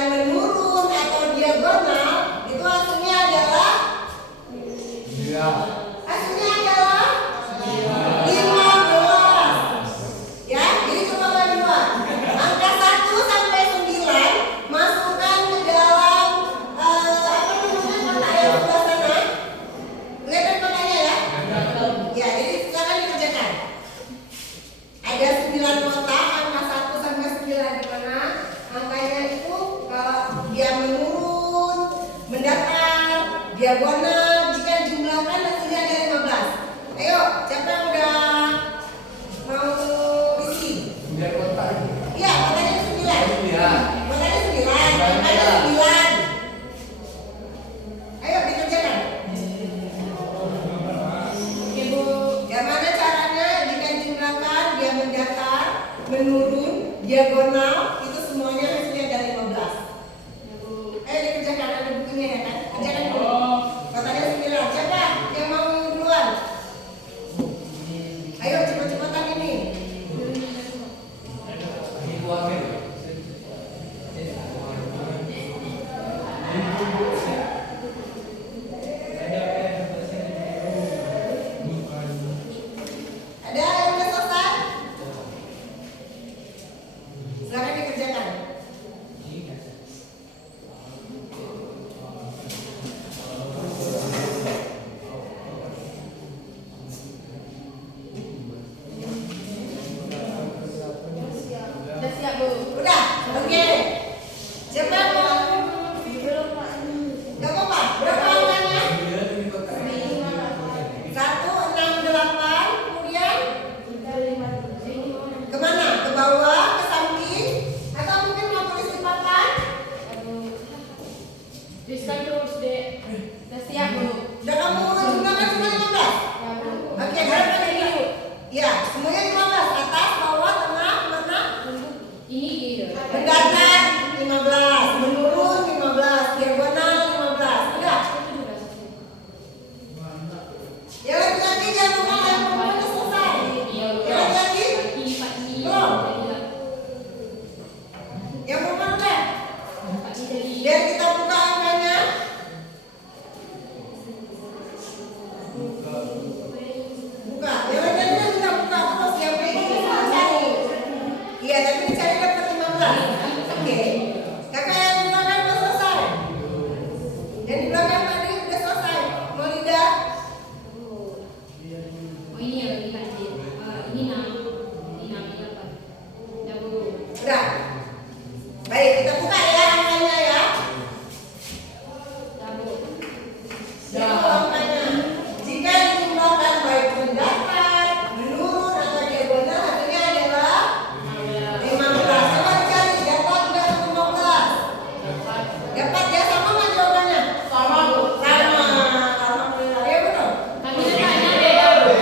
yang menurun atau diagonal, itu hasilnya adalah hasilnya adalah 15. Ya, jadi coba bagi dua. Angka 1 sampai 9 masukkan ke dalam apa namanya kotak yang sebelah sana. Kelihatan kotaknya ya? Ya, jadi silakan dikerjakan. Ada 9 kotak, angka 1 sampai 9 di mana angkanya itu kalau dia menurun, mendatar, diagonal, jika jumlahkan hasilnya ada 15. Ayo, siapa yang udah mau isi? Biar kotak. Iya, kotaknya 9. Iya. Kotaknya 9, angkanya 9. Ayo dikerjakan. Oke Bu. Yang mana caranya jika jumlahkan dia mendatar, menurun, diagonal, itu semuanya hasilnya ada 15. Ayo dikerjakan, ada bukunya ya kan? Kerjakan dulu. Kotaknya 9. Siapa yang mau duluan? Ayo cepet-cepetan ini. Ada yang udah selesai? Silakan dikerjakan. Udah siap Bu. Udah? Oke. Siapa yang mau? Gak apa-apa. Berapa angkanya? 1, 6, 8. Kemudian kemana? Ke bawah, ke samping, atau mungkin mau tulis di papan? Tuliskan terus Dek. Udah siap Bu. Udah kamu jumlahkan semua 15? Ya Bu. Oke, berapa ini? Ya, semuanya 15. Atas, bawah, tengah, mana? Ini gitu. Mendatar 15, menurun 15, diagonal 15. Udah? Ya lagi-lagi jangan lupa yang perempuan udah selesai. Iya Bu. Ya lagi-lagi? Ini Pak ini. Belum. Yang perempuan udah? Pak ini dari. Biar kita buka angkanya. Buka. Yang lagi-lagi kita buka terus. Yang ini kita cari. Iya, tapi dicari dapat 15. Oke. Kakak yang di belakang udah selesai. Yang di belakang tadi udah selesai. Mau lidah? Oh ini ya ini Pak ini. Ini 6. Ini 6 ini 8. Udah Bu. Udah. Baik, kita buka ya angkanya ya. Udah Bu. Itu angkanya. Jika dijumlahkan baik mendatar, menurun atau diagonal, hasilnya adalah 15. Coba dicari, dapat nggak 15? Dapat ya, sama nggak jawabannya? Sama. Alhamdulillah. Ya betul. Kami tanya deh ya Bu.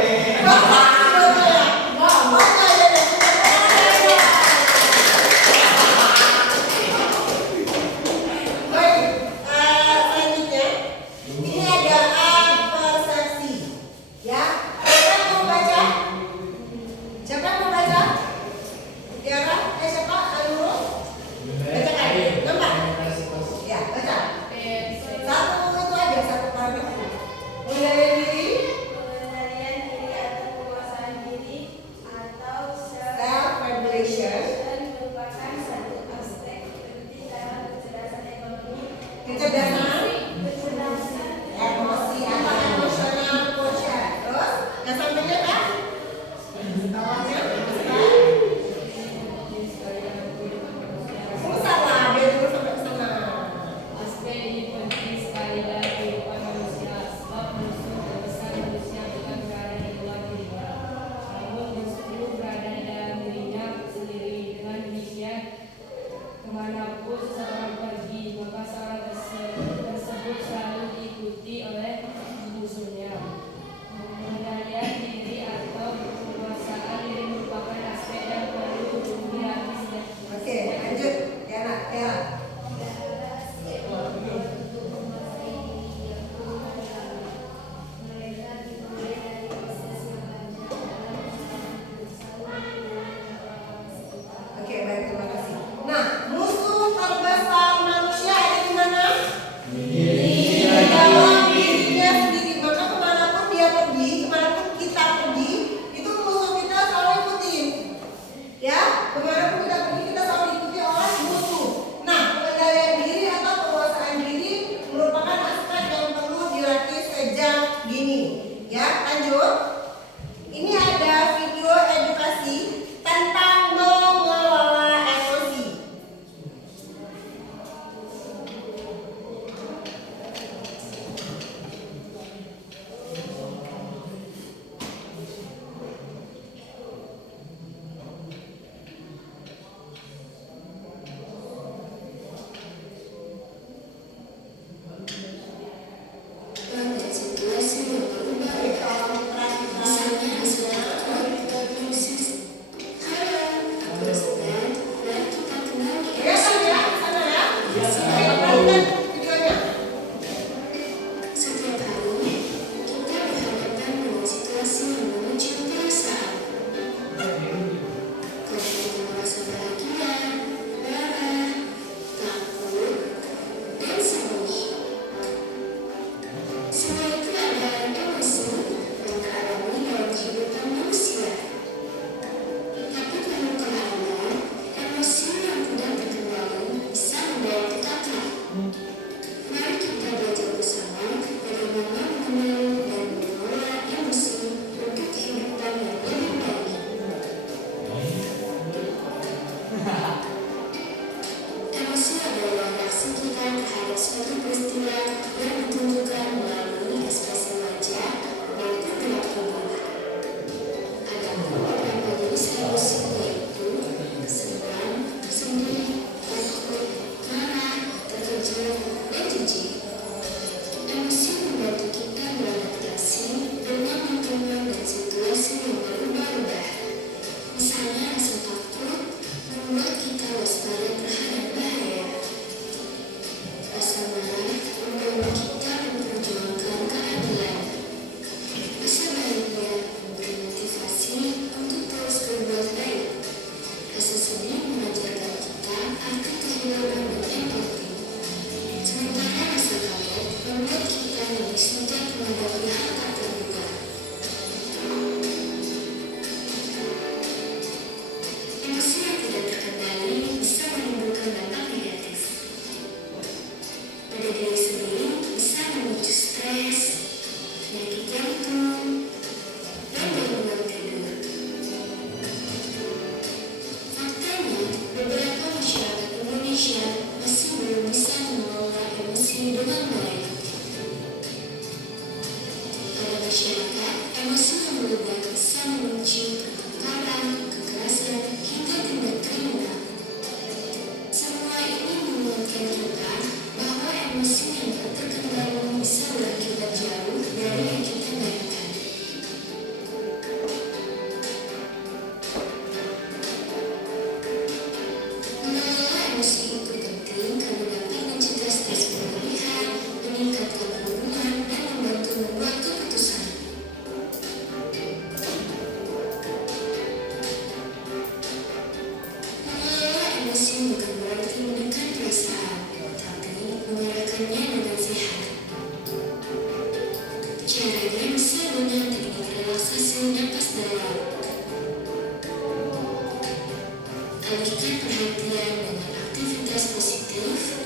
Alihkan perhatian dengan aktivitas positif.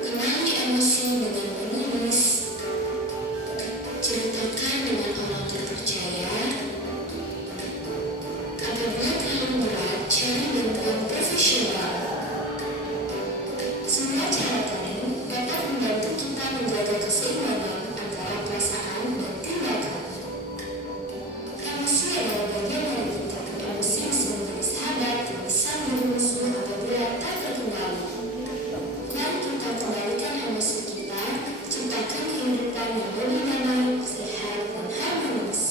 Kenali emosi dengan menulis. Ceritakan dengan orang terpercaya. Apabila terlalu berat, cari bantuan profesional. Semua cara tadi dapat membantu kita menjaga keseimbangan antara perasaan dan tindakan. Emosi adalah bagian dari kita. Emosi bisa menjadi sahabat dan bisa menjadi musuh apabila tak terkendali. Mari kita kendalikan emosi kita, ciptakan kehidupan yang lebih damai, sehat, dan harmonis.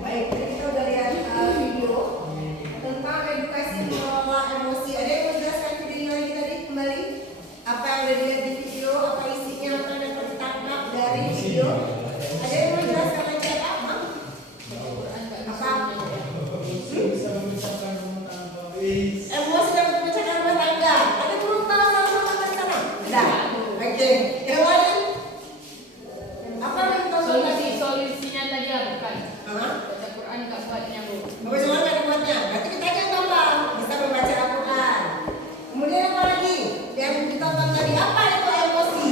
Baik, jadi kita udah lihat video tentang edukasi mengelola emosi. Ada yang mau jelaskan videonya lagi tadi kembali? Apa yang udah dilihat di video? Apa isinya? Apa yang dapat ditangkap dari video? Ada yang mau jelaskan lagi apa? Apa? Emosi dapat memecahkan rumah tangga. Ada belum tahu soal rumah tangga sana? Ada. Oke. Yang lain? Apa yang tahu soal tadi? Solusinya tadi bukan. Hah? Baca Quran nggak buat nyambung. Baca Quran nggak dibuatnya. Berarti kita aja yang tambah. Bisa membaca Al-Quran. Kemudian apa lagi? Yang kita tonton tadi, apa itu emosi?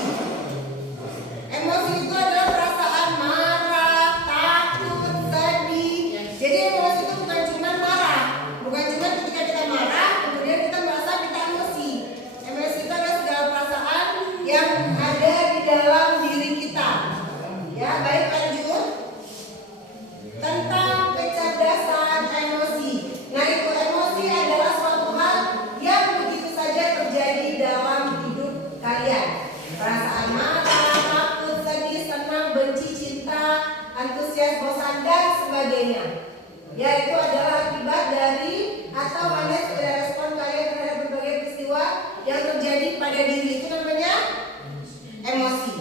Emosi itu adalah perasaan marah, takut, sedih. Jadi emosi itu bukan cuma marah. Bukan cuma ketika kita marah, kemudian kita merasa kita emosi. Emosi itu adalah segala perasaan yang ada di dalam diri kita. Ya, baik, lanjut. Tentang kecerdasan emosi. Nah, itu emosi adalah suatu hal yang begitu saja terjadi dalam hidup kalian. Perasaan marah, takut, sedih, senang, benci, cinta, antusias, bosan, dan sebagainya. Yaitu adalah akibat dari atau hanya sekedar respon kalian terhadap berbagai peristiwa yang terjadi pada diri. Itu namanya emosi.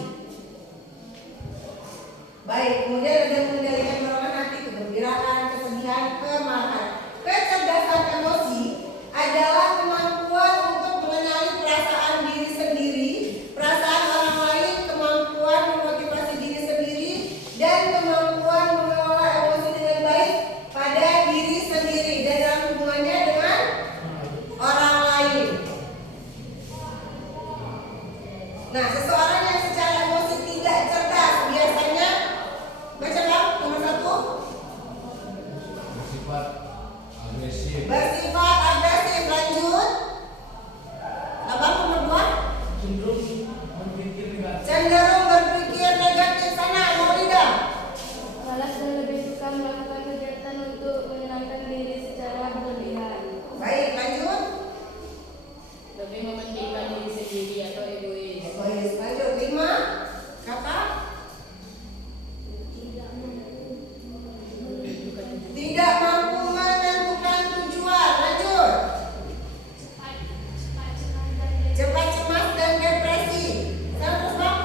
Baik, kemudian ada mengendalikan dorongan hati, kegembiraan, kesedihan, kemarahan. Kecerdasan emosi adalah kemampuan untuk mengenali perasaan diri sendiri, perasaan orang lain, kemampuan memotivasi diri sendiri, dan kemampuan mengelola emosi dengan baik pada diri sendiri dan dalam hubungannya dengan orang lain. Nah, seseorang yang secara emosi tidak cerdas biasanya baca Bang, nomor 1. Bersifat agresif. Lanjut. Abang nomor 2. Cenderung berpikir negatif. Sana, Maulida. Malas dan lebih suka melakukan kegiatan untuk menyenangkan diri secara berlebihan. Baik, lanjut. Lebih mementingkan diri sendiri atau egois. Baik, lanjut. 5. Kakak. Tidak mampu menentukan tujuan. Lanjut. Cepat cemas dan depresi. Terus Bang.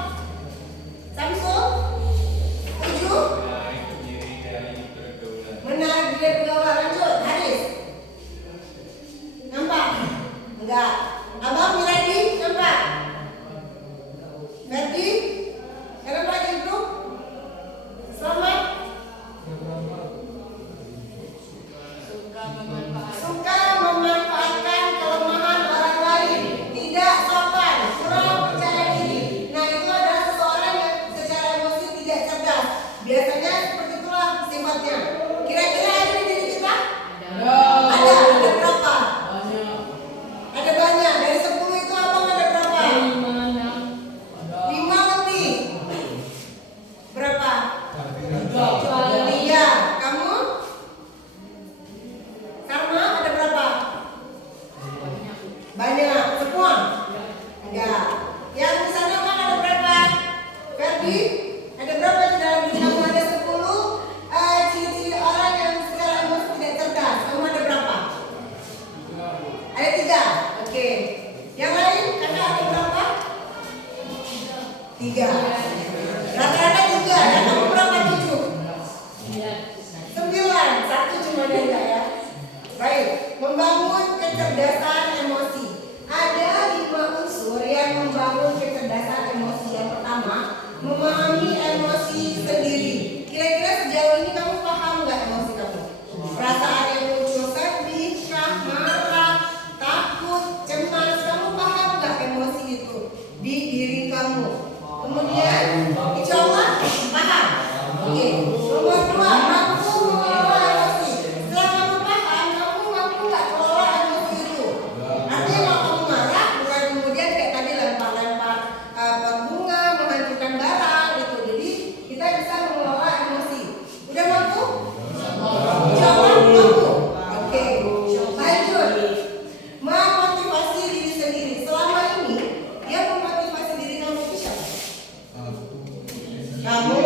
3. Rata-rata 3. Ya, kamu berapa 7? 9. 1 cuma dia enggak ya. Baik, membangun kecerdasan emosi. Ada 5 unsur yang membangun kecerdasan emosi. Yang pertama, memahami emosi sendiri. Kira-kira sejauh ini kamu paham nggak emosi kamu? Perasaan yang muncul sedih, marah, takut, cemas, kamu paham nggak emosi itu di diri kamu? Kemudian, insya Allah paham. Oke, nomor 2, mampu mengelola emosi. Setelah kamu paham, kamu mampu nggak kelola emosi itu? Artinya kalau kamu marah, bukan kemudian kayak tadi lempar-lempar bunga, menghancurkan barang gitu. Jadi kita bisa mengelola emosi. Udah mampu? Insya Allah mampu. Oke, lanjut. Memotivasi diri sendiri. Selama ini dia memotivasi diri kamu itu siapa? Kamu.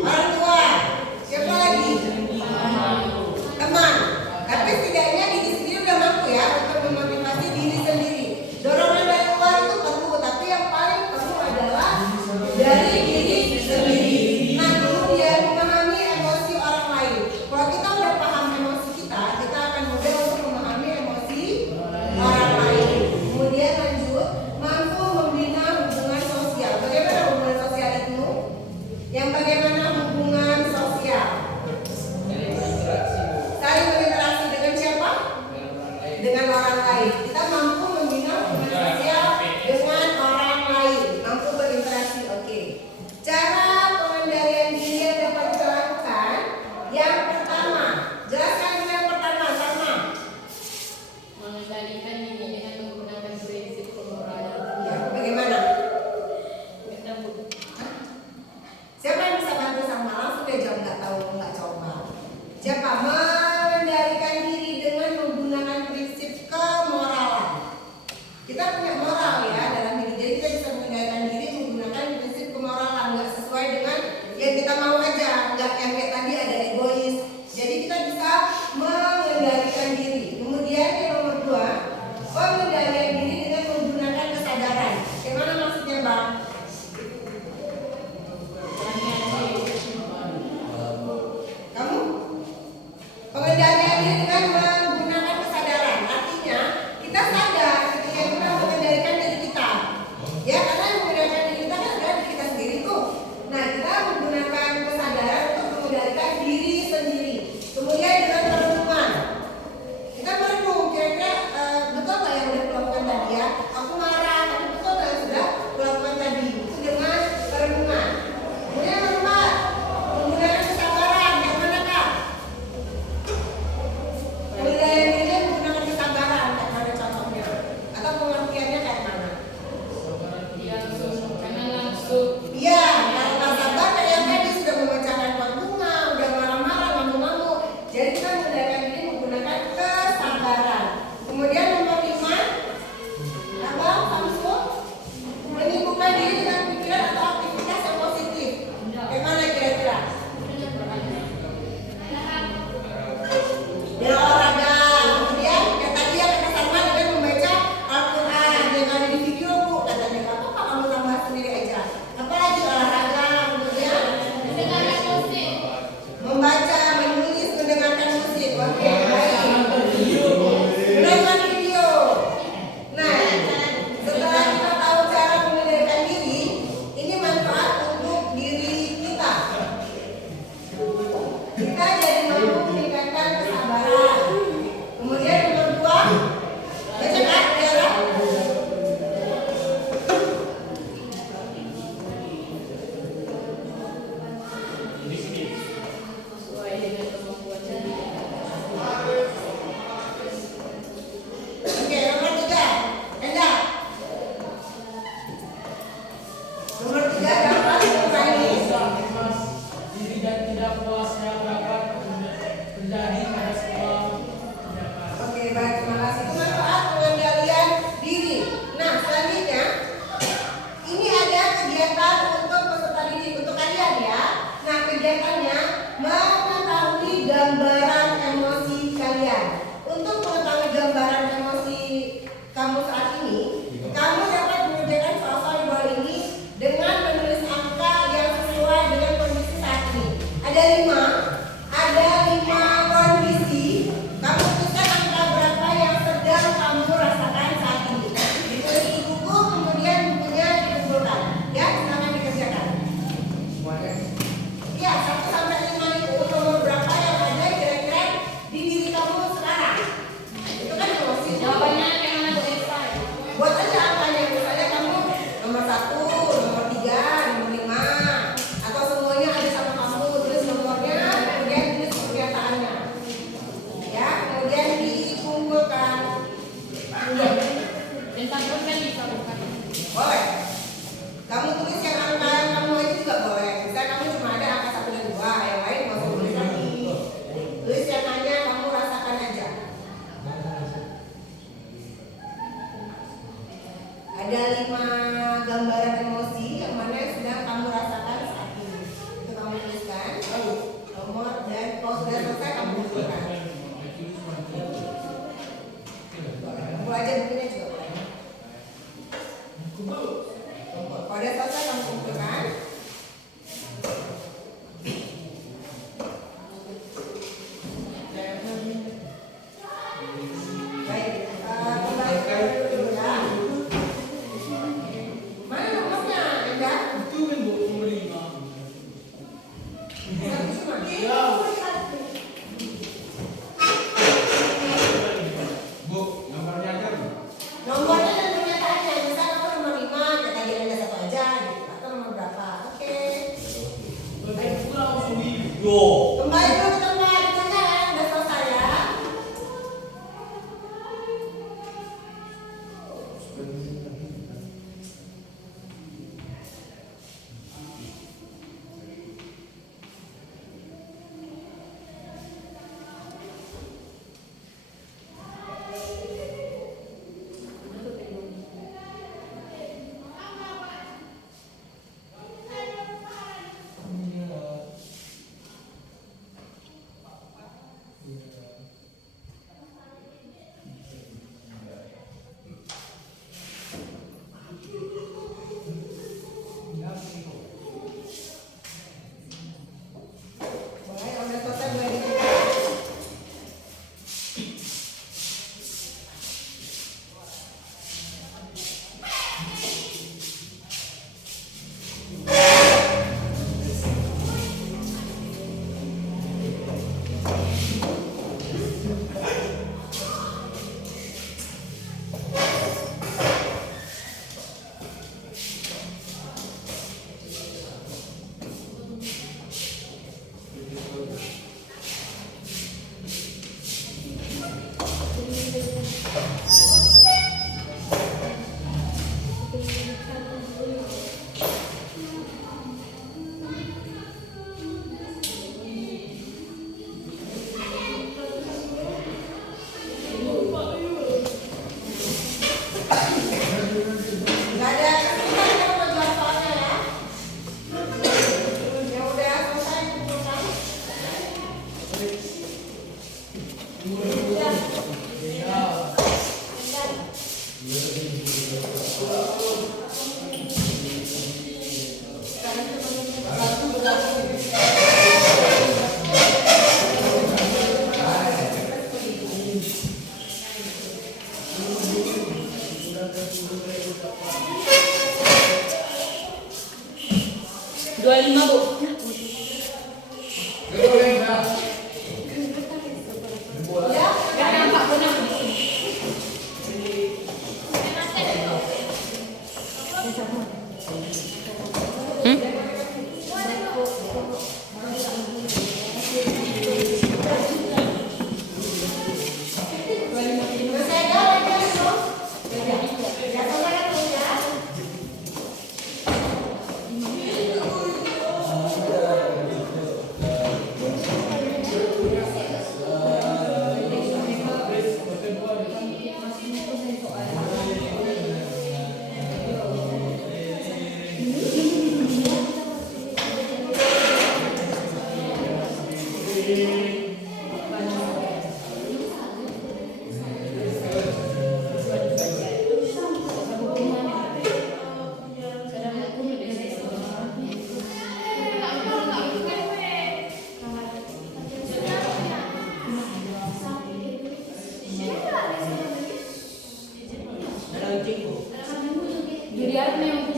Orang tua. Siapa lagi? Teman. Tapi setidaknya diri sendiri udah mampu ya untuk memotivasi diri sendiri. Dorongan dari luar itu perlu, tapi yang paling perlu adalah dari diri sendiri. Nah, kemudian memahami emosi orang lain. Kalau kita udah paham emosi kita akan mudah untuk memahami emosi orang lain. Kemudian lanjut, mampu membina hubungan sosial. Bagaimana hubungan sosial itu? Yang bagaimana hubungan sosial? Saling berinteraksi dengan siapa? Dengan orang lain. Kita mampu membina hubungan sosial dengan orang lain. Mampu berinteraksi. Oke. Cara pengendalian diri yang dapat dilakukan. Yang pertama, jelaskan dulu yang pertama sama. Mengendalikan diri dengan menggunakan prinsip kemoralan. Ya, bagaimana? Kita Siapa yang bisa bantu sama? Langsung dia jawab, nggak tahu, nggak coba. Siapa? Mengendalikan diri dengan menggunakan prinsip kemoralan. Kita punya moral ya dalam diri. Jadi kita bisa mengendalikan diri menggunakan prinsip kemoralan, nggak sesuai dengan yang kita mau aja, nggak yang kayak tadi ada egois. Jadi kita bisa mengendalikan diri. Kemudian yang nomor 2, pengendalian diri dengan menggunakan kesadaran. Gimana maksudnya, Bang? Kamu? Pengendalian diri dengan menggunakan kesadaran. Artinya kita sadar ketika kita mengendalikan diri kita. Ya, karena yang mengendalikan diri kita kan adalah diri kita sendiri tuh. Nah, kita menggunakan kesadaran untuk mengendalikan diri sendiri. Kemudian dengan perenungan. Kita merenung, kira-kira betul nggak yang udah kulakukan tadi ya? Aku marah, tapi betul nggak yang sudah kulakukan tadi? Itu dengan perenungan. Kemudian yang keempat, menggunakan kesabaran. Yang mana Kak? Pengendalian diri menggunakan kesabaran. Kayak mana contohnya? Atau pengertiannya kayak mana? jangan langsung Iya, kalau tak sabar kayak yang tadi sudah memecahkan pot bunga, udah marah-marah, ngamuk-ngamuk. Jadi kita mengendalikan diri menggunakan kesabaran. Kemudian nomor 5, apa? Samsul menyibukkan diri dengan pikiran atau aktivitas yang positif. Bagaimana kira-kira? Dia olahraga, kemudian yang tadi yang kata Salman dengan membaca Al-Quran yang ada di video bu, katanya nggak apa-apa kamu tambah sendiri aja. Apalagi olahraga, kemudian mendengarkan musik. membaca, menulis, mendengarkan musik. Oke, baik. Menonton video. Nah, setelah kita tahu cara mengendalikan diri, ini manfaat untuk diri kita. Kita jadi mampu meningkatkan kesabaran. Kemudian nomor 2, baca Kak, Tiara. Sesuai dengan kemampuan diri. Oke, nomor 3, Enda. Nomor 3 dapat mengurangi diri dan tidak puasnya dapat terjadi pada sebuah tindakan. Oke, baik, terima kasih. Itu manfaat pengendalian diri. Nah, selanjutnya ini ada kegiatan untuk peserta didik untuk kalian ya. Nah, kegiatannya mengetahui gambaran emosi kalian. Untuk mengetahui gambaran emosi kamu saat ini, kamu dapat mengerjakan soal Tentang organ bisa bukan? Boleh. Kamu tulis yang angka yang kamu aja juga boleh. Misalnya kamu cuma ada angka 1 dan 2, yang lain nggak usah tulis lagi. Tulis yang hanya kamu rasakan aja. Ada 5 gambaran emosi yang mana yang sedang kamu rasakan saat ini. Itu kamu tuliskan. Nomor dan kalau sudah selesai kamu kumpulkan. Kumpul aja bukunya juga boleh. Kalau udah selesai kamu kumpulkan. Baik, kembali ke dulu ya. Mana nomornya, Enda? Itu kan Bu, nomor 5. Satu cuma. Ya. Bu, nomornya aja. Nomornya dan pernyataannya. Misalnya kamu nomor 5, ya tadi ada 1 aja gitu. Atau nomor berapa? Oke. Baik, kurang langsung video. Kembali dulu ke tempat. Kita kan udah selesai ya. Boleh, kalau udah selesai boleh ditutup. Nggak ada kesulitan kalau mau jawab soalnya ya. Yang udah selesai kumpulkan. Masih ada lagi itu? Ya, selesai dulu ya. Jadi apa yang